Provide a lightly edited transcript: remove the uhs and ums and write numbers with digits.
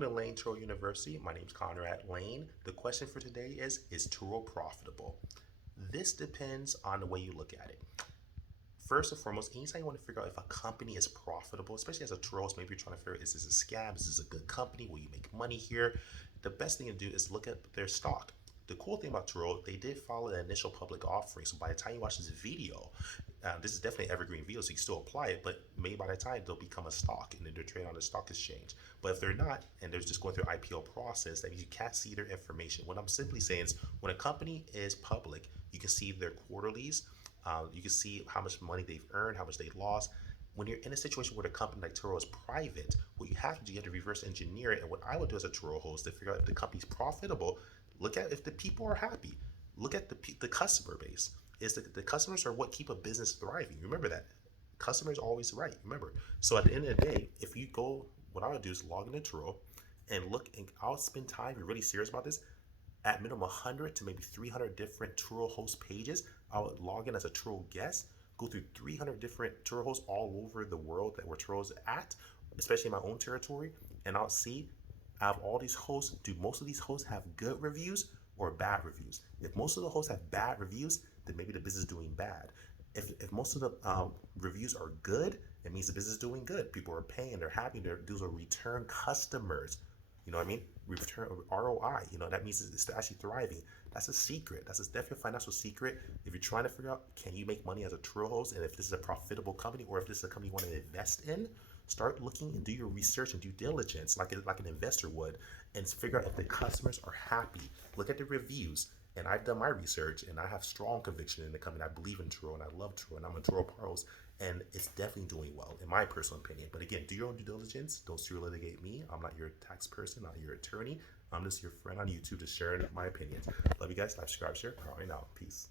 Welcome to Lane Turo University. My name is Conrad Layn. The question for today is Turo profitable? This depends on the way you look at it. First and foremost, anytime you want to figure out if a company is profitable, especially as a Turo, maybe you're trying to figure out, is this a scam? Is this a good company? Will you make money here? The best thing to do is look at their stock. The cool thing about Turo, they did follow the initial public offering. So by the time you watch this video, this is definitely an evergreen video, so you can still apply it, but maybe by the time they'll become a stock and then they're trading on the stock exchange. But if they're not, and they're just going through IPO process, that means you can't see their information. What I'm simply saying is when a company is public, you can see their quarterlies, you can see how much money they've earned, how much they lost. When you're in a situation where the company like Turo is private, what you have to do, you have to reverse engineer it. And what I would do as a Turo host to figure out if the company's profitable, look at if the people are happy. Look at the customer base. Is the customers are what keep a business thriving. Remember that. Customers are always right. Remember. So at the end of the day, if you go, what I would do is log into Turo and look, and I'll spend time, if you're really serious about this, at minimum 100 to maybe 300 different Turo host pages. I would log in as a Turo guest, go through 300 different Turo hosts all over the world that where Turo's at, especially in my own territory, and I'll see out of all these hosts, do most of these hosts have good reviews or bad reviews? If most of the hosts have bad reviews, then maybe the business is doing bad. If most of the reviews are good, it means the business is doing good. People are paying, they're happy, those are return customers. You know what I mean? Return ROI. You know, that means it's actually thriving. That's a secret. That's definitely a financial secret. If you're trying to figure out, can you make money as a Turo host, and if this is a profitable company, or if this is a company you want to invest in, start looking and do your research and due diligence like an investor would, and figure out if the customers are happy. Look at the reviews. And I've done my research, and I have strong conviction in the company. I believe in Turo, and I love Turo, and I'm a Turo Pro host, and it's definitely doing well, in my personal opinion. But again, do your own due diligence. Don't sue or litigate me. I'm not your tax person, not your attorney. I'm just your friend on YouTube, just sharing my opinions. Love you guys. Like, subscribe, share. All right, now. Peace.